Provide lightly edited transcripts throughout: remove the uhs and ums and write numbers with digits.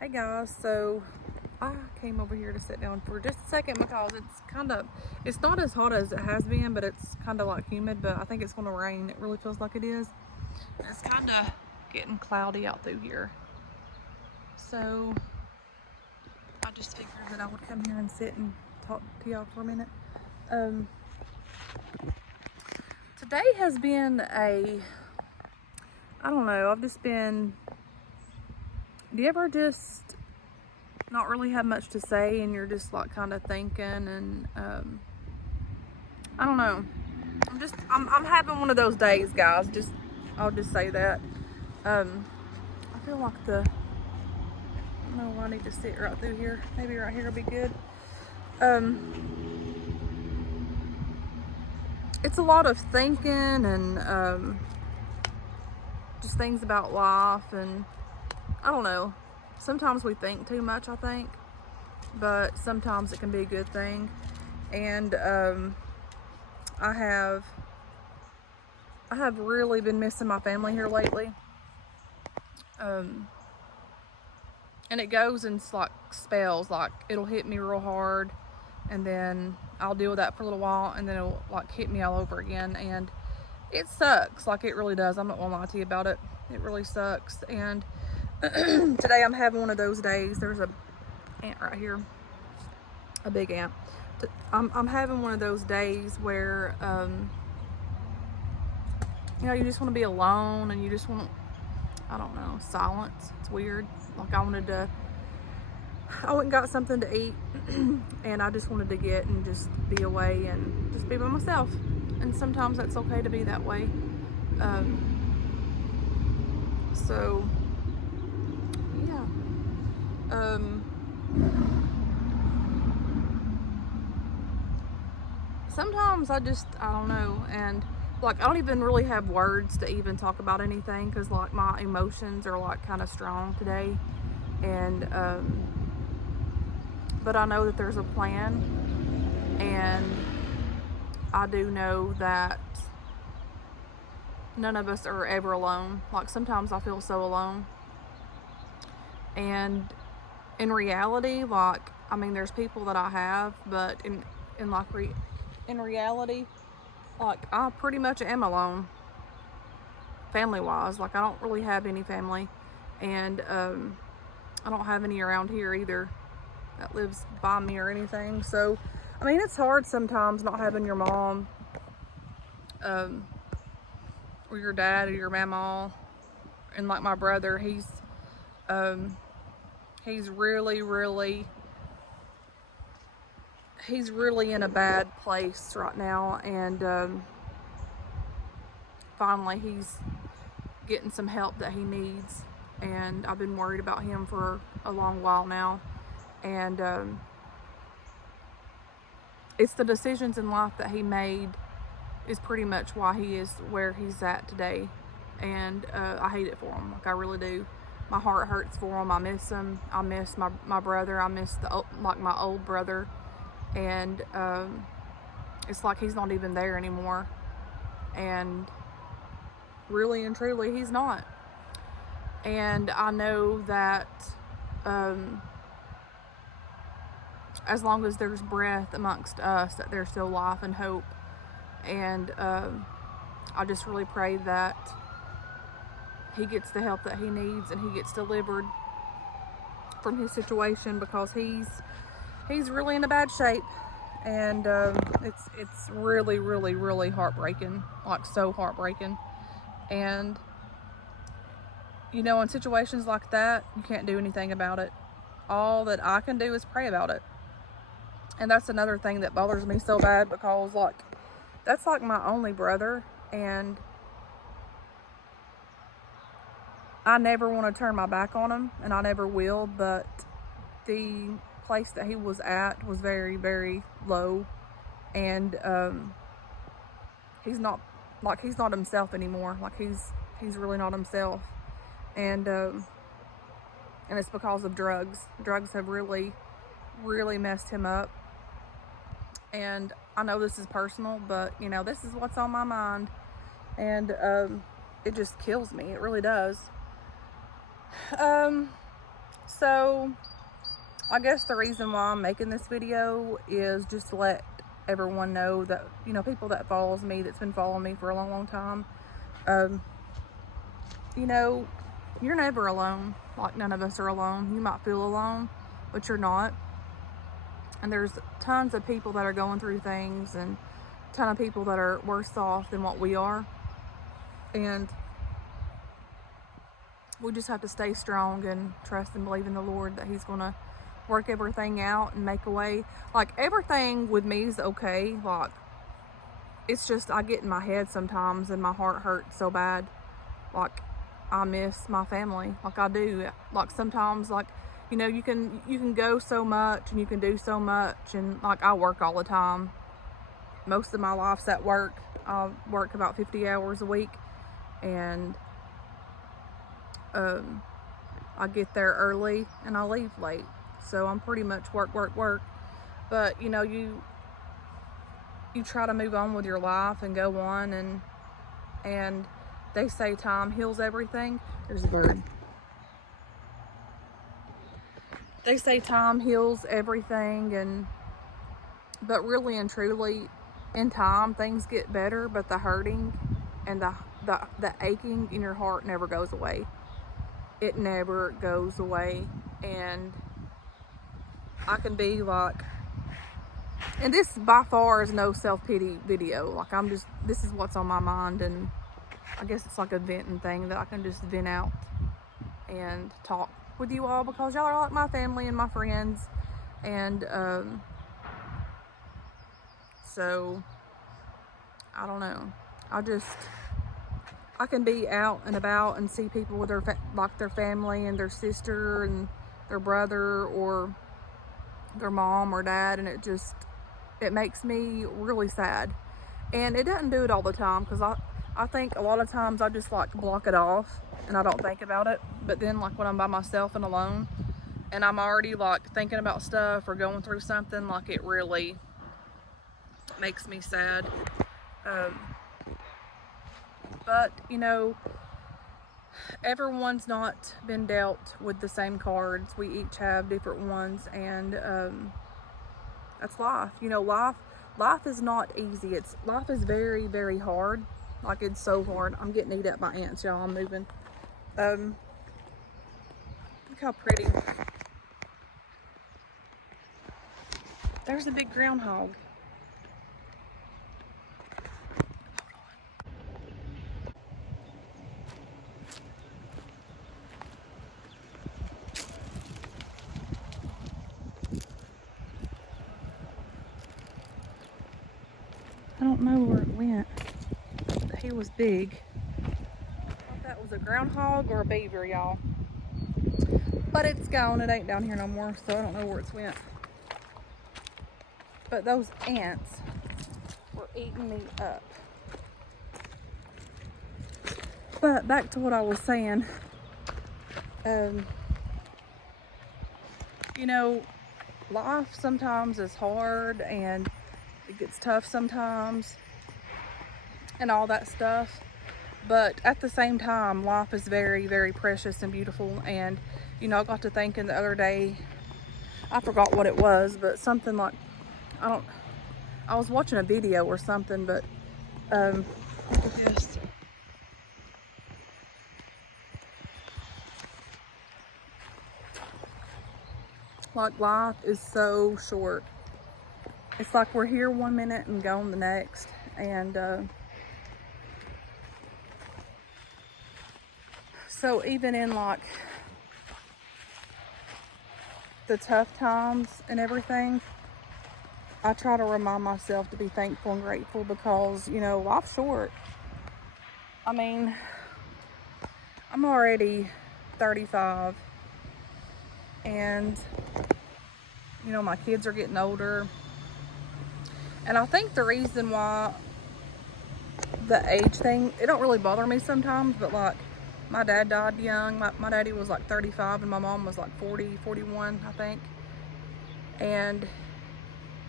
Hey guys, so I came over here to sit down for just a second because it's not as hot as it has been, but it's kind of like humid, but I think it's going to rain. It really feels like it is. It's kind of getting cloudy out through here. So I just figured that I would come here and sit and talk to y'all for a minute. Today has been I don't know, do you ever just not really have much to say and you're just like kind of thinking and I don't know. I'm having one of those days, guys. I'll just say that. I feel like I don't know where I need to sit right through here. Maybe right here will be good. It's a lot of thinking and just things about life, and I don't know. Sometimes we think too much, I think, but sometimes it can be a good thing. And I have really been missing my family here lately. And it goes in like spells. Like it'll hit me real hard, and then I'll deal with that for a little while, and then it'll like hit me all over again, and it sucks. Like it really does. I'm not gonna lie to you about it. It really sucks. And today I'm having one of those days. There's a ant right here, a big ant. I'm having one of those days where you just want to be alone, and you just want, I don't know, silence. It's weird. Like I went and got something to eat and I just wanted to get and just be away and just be by myself. And sometimes that's okay to be that way. So yeah. Sometimes I don't know, and like I don't even really have words to even talk about anything because like my emotions are like kind of strong today, and but I know that there's a plan, and I do know that none of us are ever alone. Like sometimes I feel so alone, and in reality, like I mean there's people that I have, but in reality, like I pretty much am alone, family wise. Like I don't really have any family, and I don't have any around here either that lives by me or anything. So I mean it's hard sometimes not having your mom or your dad or your mama. And like my brother, he's really in a bad place right now, and finally he's getting some help that he needs, and I've been worried about him for a long while now, and it's the decisions in life that he made is pretty much why he is where he's at today, and I hate it for him. Like I really do. My heart hurts for him. I miss him. I miss my brother. I miss my old brother, and it's like he's not even there anymore, and really and truly he's not. And I know that as long as there's breath amongst us, that there's still life and hope. And I just really pray that he gets the help that he needs and he gets delivered from his situation, because he's really in a bad shape, and it's really really really heartbreaking, like so heartbreaking. And in situations like that, you can't do anything about it. All that I can do is pray about it. And that's another thing that bothers me so bad, because like that's like my only brother, and I never want to turn my back on him, and I never will, but the place that he was at was very, very low, and he's not himself anymore. Like he's really not himself, and it's because of drugs. Drugs have really, really messed him up. And I know this is personal, but this is what's on my mind, and it just kills me. It really does. So I guess the reason why I'm making this video is just to let everyone know that, you know, people that follows me, that's been following me for a long time, you know, you're never alone. Like, none of us are alone. You might feel alone, but you're not. And there's tons of people that are going through things, and a ton of people that are worse off than what we are. And we just have to stay strong and trust and believe in the Lord that He's going to work everything out and make a way. Like, everything with me is okay. Like, it's just I get in my head sometimes and my heart hurts so bad. Like, I miss my family. Like, I do. Like, sometimes, like, you know, you can go so much and you can do so much, and like, I work all the time. Most of my life's at work. I work about 50 hours a week, and I get there early and I leave late. So I'm pretty much work. But, you know, you try to move on with your life and go on, and they say time heals everything. There's a bird. They say time heals everything, but really and truly, in time, things get better, but the hurting and the aching in your heart never goes away. It never goes away. And I can be like, and this by far is no self-pity video. Like, this is what's on my mind, and I guess it's like a venting thing that I can just vent out and talk with you all, because y'all are like my family and my friends. And so I don't know, I can be out and about and see people with their family and their sister and their brother or their mom or dad, and it makes me really sad. And it doesn't do it all the time, because I think a lot of times I just like block it off and I don't think about it. But then, like, when I'm by myself and alone and I'm already like thinking about stuff or going through something, like, it really makes me sad. But, you know, everyone's not been dealt with the same cards. We each have different ones, and that's life. You know, life is not easy. Life is very, very hard. Like, it's so hard. I'm getting eaten up by ants, y'all. I'm moving. Look how pretty. There's a big groundhog. I don't know where it went. He was big. I thought that was a groundhog or a beaver, y'all. But it's gone. It ain't down here no more, so I don't know where it's went. But those ants were eating me up. But back to what I was saying. You know, life sometimes is hard, and it gets tough sometimes and all that stuff. But at the same time, life is very, very precious and beautiful. And, you know, I got to thinking the other day, I forgot what it was, but something like, I was watching a video or something, but look at this. Like, life is so short. It's like we're here one minute and gone the next. And so even in like the tough times and everything, I try to remind myself to be thankful and grateful, because, you know, life's short. I mean, I'm already 35, and, you know, my kids are getting older. And I think the reason why the age thing, it don't really bother me sometimes, but like, my dad died young. My daddy was like 35 and my mom was like 40, 41, I think. And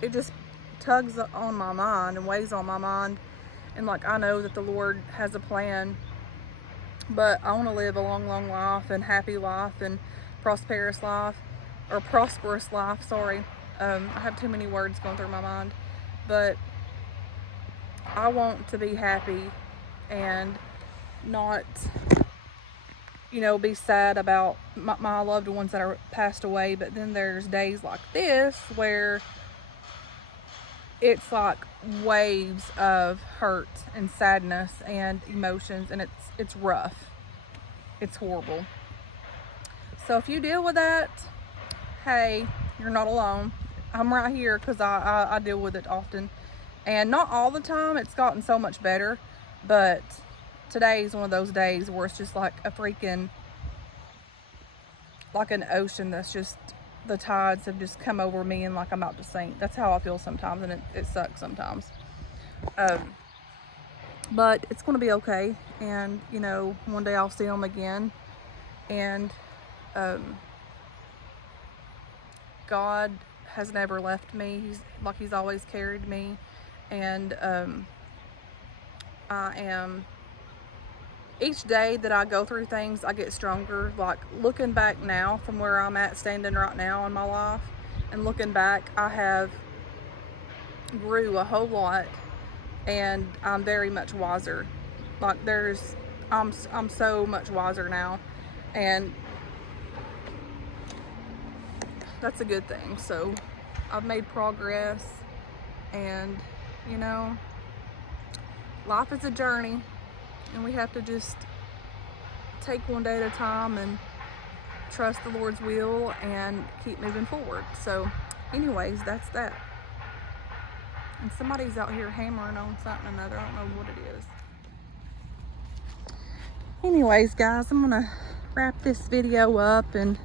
it just tugs on my mind and weighs on my mind. And like, I know that the Lord has a plan, but I want to live a long, long life and happy life and prosperous life, sorry. I have too many words going through my mind, but I want to be happy and not, you know, be sad about my loved ones that are passed away. But then there's days like this where it's like waves of hurt and sadness and emotions, and it's rough. It's horrible. So if you deal with that, hey, you're not alone. I'm right here because I deal with it often. And not all the time. It's gotten so much better. But today's one of those days where it's just like a freaking, like an ocean that's just, the tides have just come over me and like I'm about to sink. That's how I feel sometimes, and it sucks sometimes. But it's going to be okay. And, you know, one day I'll see them again. And God has never left me. He's always carried me. And each day that I go through things, I get stronger. Like looking back now from where I'm at, standing right now in my life, and looking back, I have grew a whole lot, and I'm very much wiser. Like I'm so much wiser now, and that's a good thing. So I've made progress, and you know, life is a journey, and we have to just take one day at a time and trust the Lord's will and keep moving forward. So anyways, that's that. And somebody's out here hammering on something or another. I don't know what it is. Anyways, guys, I'm gonna wrap this video up, and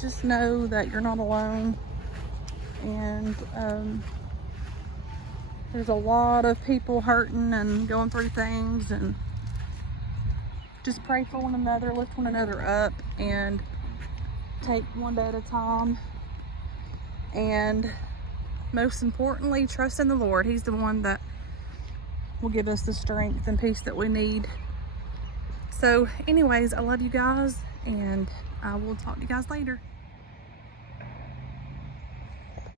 just know that you're not alone. And there's a lot of people hurting and going through things, and just pray for one another, lift one another up, and take one day at a time. And most importantly, trust in the Lord. He's the one that will give us the strength and peace that we need. So anyways, I love you guys, and I will talk to you guys later.